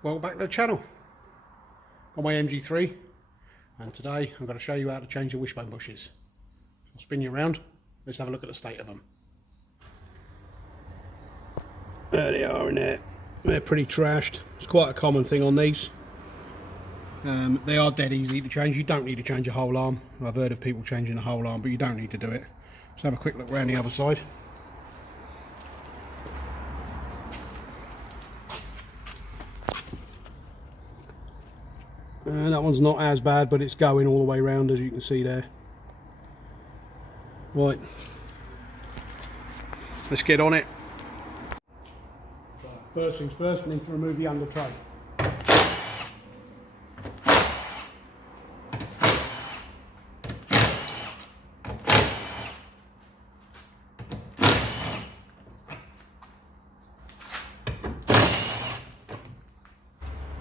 Welcome back to the channel. On my MG3, and today I'm going to show you how to change the wishbone bushes. I'll spin you around. Let's have a look at the state of them. There they are in there. They're pretty trashed. It's quite a common thing on these. They are dead easy to change. You don't need to change a whole arm. I've heard of people changing the whole arm, but you don't need to do it. Let's have a quick look around the other side. That one's not as bad, but it's going all the way around, as you can see there. Right, let's get on it. So, first things first, we need to remove the under tray.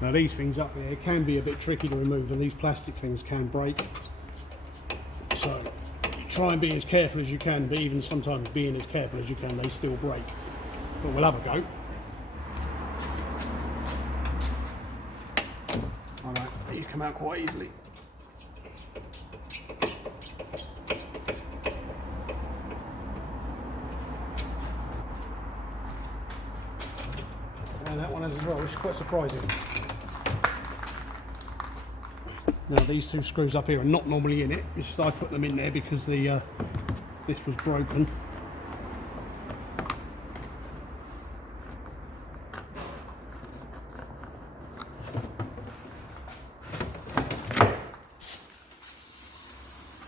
Now these things up there can be a bit tricky to remove, and these plastic things can break. So you try and be as careful as you can, but even sometimes being as careful as you can, they still break. But we'll have a go. Alright, these come out quite easily. And that one has as well, which is quite surprising. Now these two screws up here are not normally in it. It's just I put them in there because the this was broken.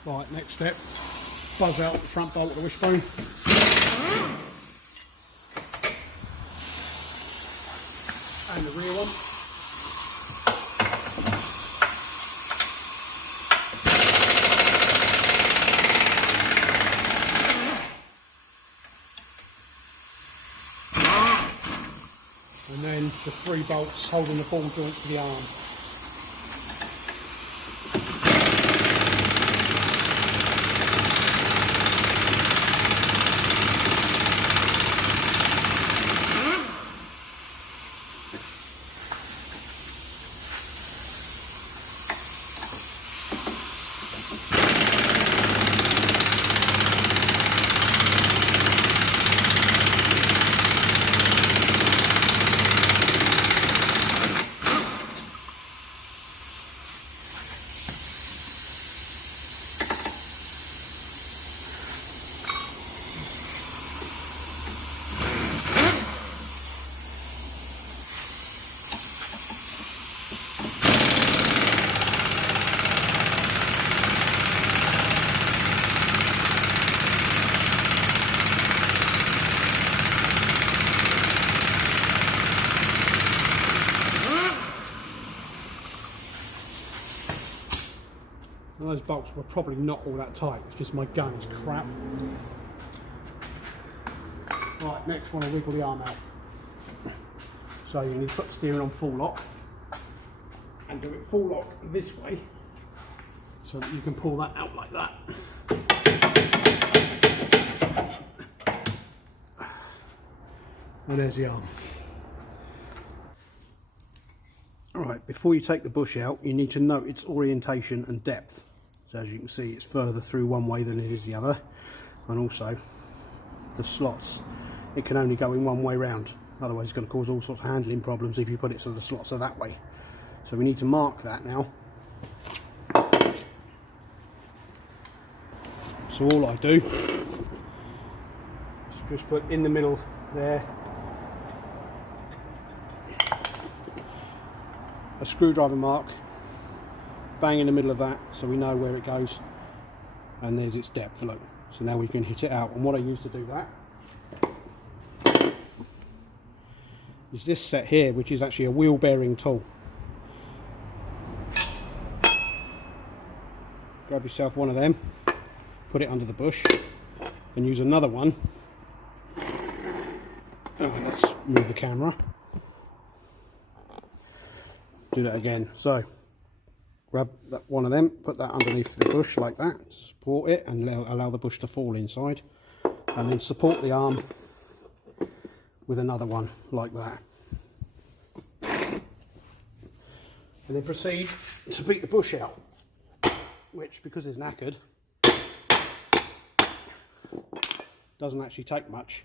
Right, next step, buzz out the front bolt of the wishbone. And the rear one. And then the 3 bolts holding the ball joint to the arm. And those bolts were probably not all that tight, it's just my gun is crap. Right, next one, I'll wiggle the arm out. So you need to put the steering on full lock and do it full lock this way so that you can pull that out like that. And there's the arm. Alright, before you take the bush out, you need to note its orientation and depth. So as you can see, it's further through one way than it is the other. And also, the slots, it can only go in one way round. Otherwise it's going to cause all sorts of handling problems if you put it so the slots are that way. So we need to mark that now. So all I do is just put in the middle there a screwdriver mark, bang in the middle of that so we know where it goes, and there's its depth. Look, so now we can hit it out. And what I use to do that is this set here, which is actually a wheel bearing tool. Grab yourself one of them, put it under the bush, and use another one. Let's move the camera. Do that again. So grab that one of them, put that underneath the bush like that, support it and allow the bush to fall inside, and then support the arm with another one like that. and then proceed to beat the bush out, which, because it's knackered, doesn't actually take much.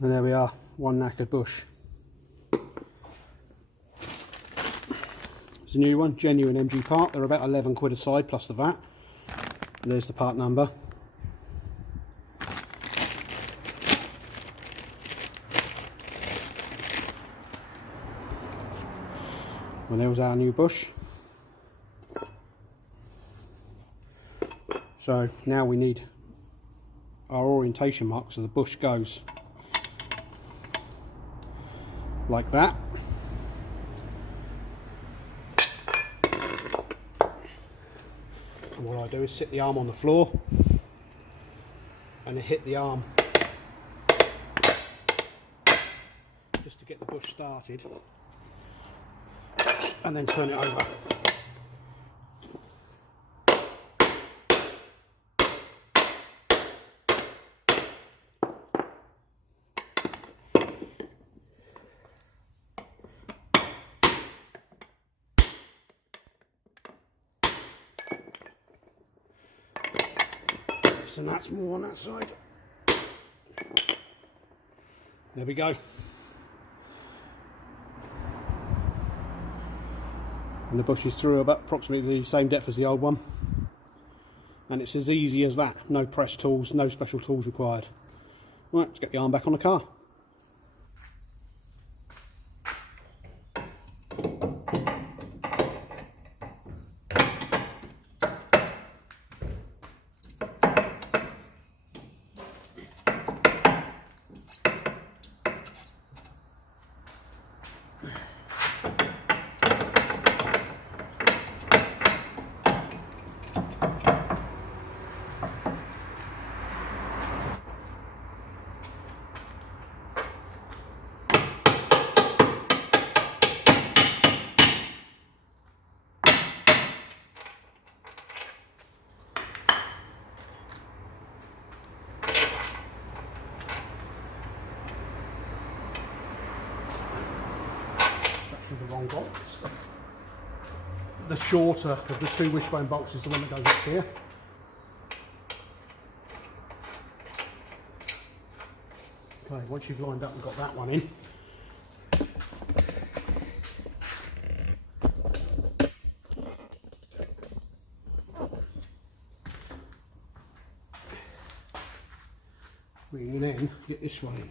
And there we are, one knackered bush. It's a new one, genuine MG part. They're about 11 quid a side plus the VAT. And there's the part number. And there was our new bush. So now we need our orientation mark, so the bush goes like that. And what I do is sit the arm on the floor and hit the arm just to get the bush started, and then turn it over. And that's more on that side. There we go. And the bush is through about approximately the same depth as the old one. And it's as easy as that. No press tools, no special tools required. Right, let's get the arm back on the car. The wrong box. The shorter of the two wishbone bolts is the one that goes up here. Okay, once you've lined up and got that one in, we can then get this one in.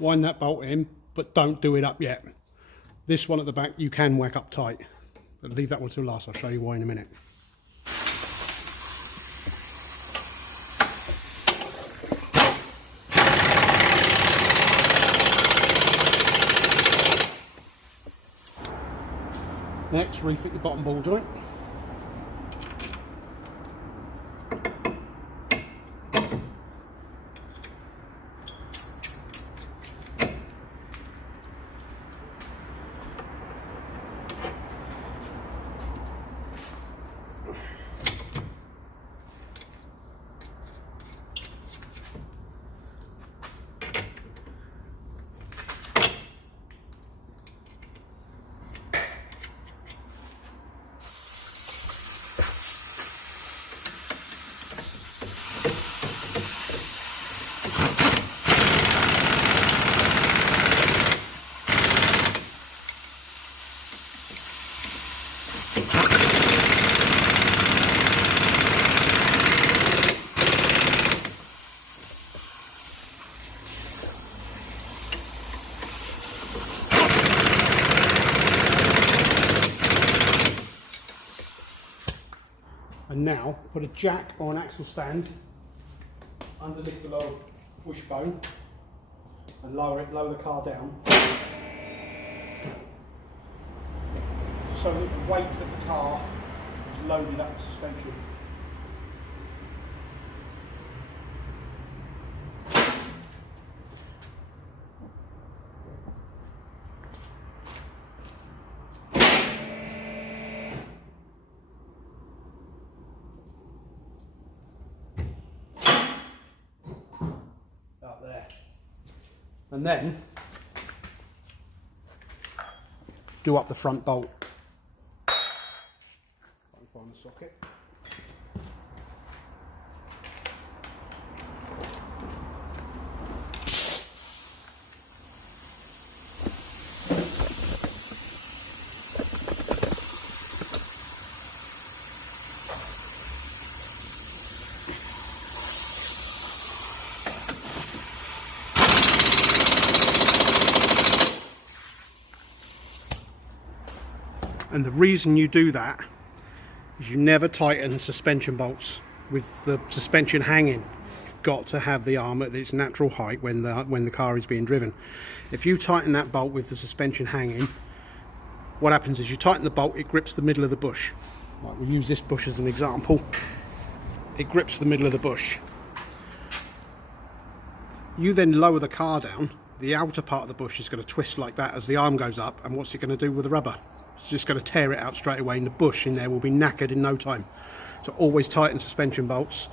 Wind that bolt in, but don't do it up yet. This one at the back you can whack up tight, but leave that one till last. I'll show you why in a minute. Next, refit your bottom ball joint. And now put a jack or an axle stand underneath the lower wishbone and lower the car down so that the weight of the car is loaded up the suspension. Up there. And then do up the front bolt. Find the socket. And the reason you do that is you never tighten suspension bolts with the suspension hanging. You've got to have the arm at its natural height when the car is being driven. If you tighten that bolt with the suspension hanging, what happens is you tighten the bolt, it grips the middle of the bush. Right, we'll use this bush as an example. It grips the middle of the bush. You then lower the car down, the outer part of the bush is going to twist like that as the arm goes up, and what's it going to do with the rubber? It's just going to tear it out straight away, and the bush in there will be knackered in no time. So always tighten suspension bolts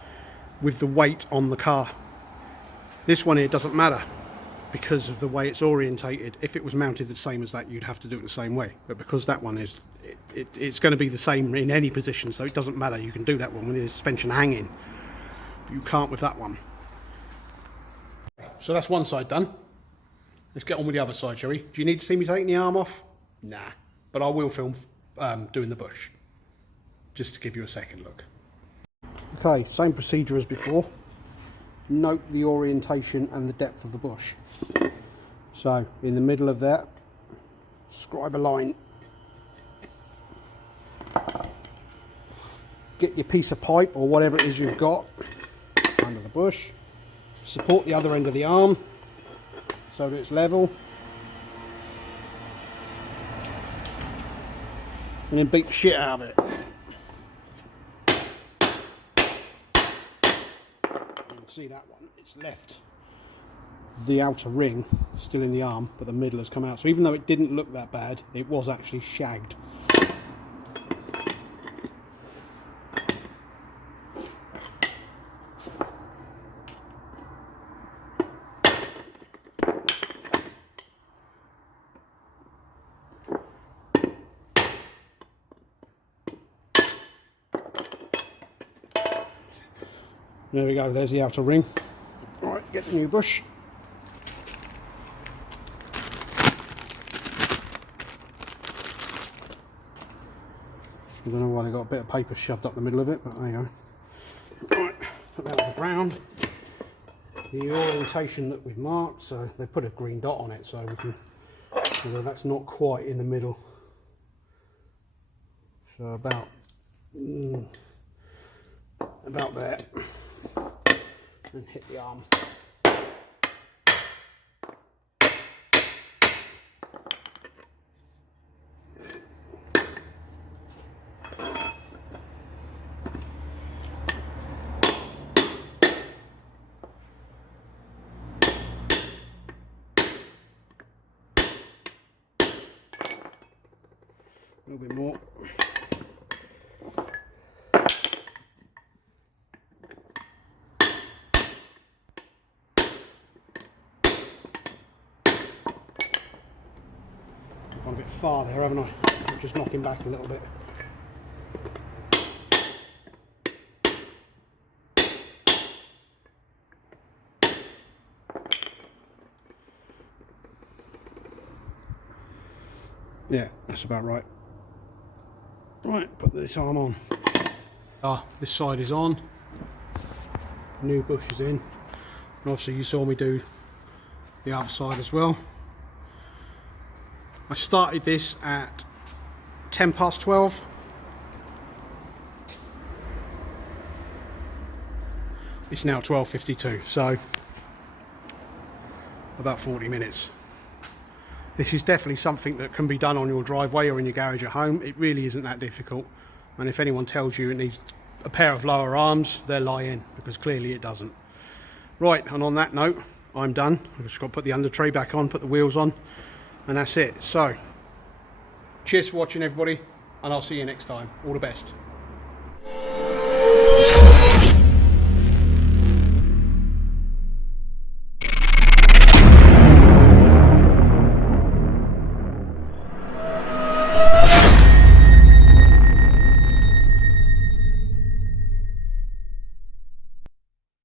with the weight on the car. This one here doesn't matter because of the way it's orientated. If it was mounted the same as that, you'd have to do it the same way. But because that one is, it's going to be the same in any position, so it doesn't matter. You can do that one with the suspension hanging, but you can't with that one. So that's one side done. Let's get on with the other side, shall we? Do you need to see me taking the arm off? Nah. But I will film doing the bush, just to give you a second look. Okay, same procedure as before. Note the orientation and the depth of the bush. So, in the middle of that, scribe a line. Get your piece of pipe or whatever it is you've got under the bush. Support the other end of the arm so that it's level. And then beat the shit out of it. You can see that one, it's left the outer ring still in the arm, but the middle has come out. So even though it didn't look that bad, it was actually shagged. There we go, there's the outer ring. Alright, get the new bush. I don't know why they got a bit of paper shoved up the middle of it, but there you go. Alright, put that on the ground. The orientation that we've marked, so they put a green dot on it, so we can, although that's not quite in the middle. So about there. And hit the arm. A little bit more. Gone a bit far there, haven't I? I'm just knocking back a little bit. Yeah, that's about right. Right, put this arm on. This side is on. New bush is in. And obviously you saw me do the other side as well. I started this at 12:10. It's now 12:52, so about 40 minutes. This is definitely something that can be done on your driveway or in your garage at home. It really isn't that difficult. And if anyone tells you it needs a pair of lower arms, they're lying, because clearly it doesn't. Right, and on that note, I'm done. I've just got to put the under tray back on, put the wheels on, and that's it. So, cheers for watching everybody, and I'll see you next time. All the best.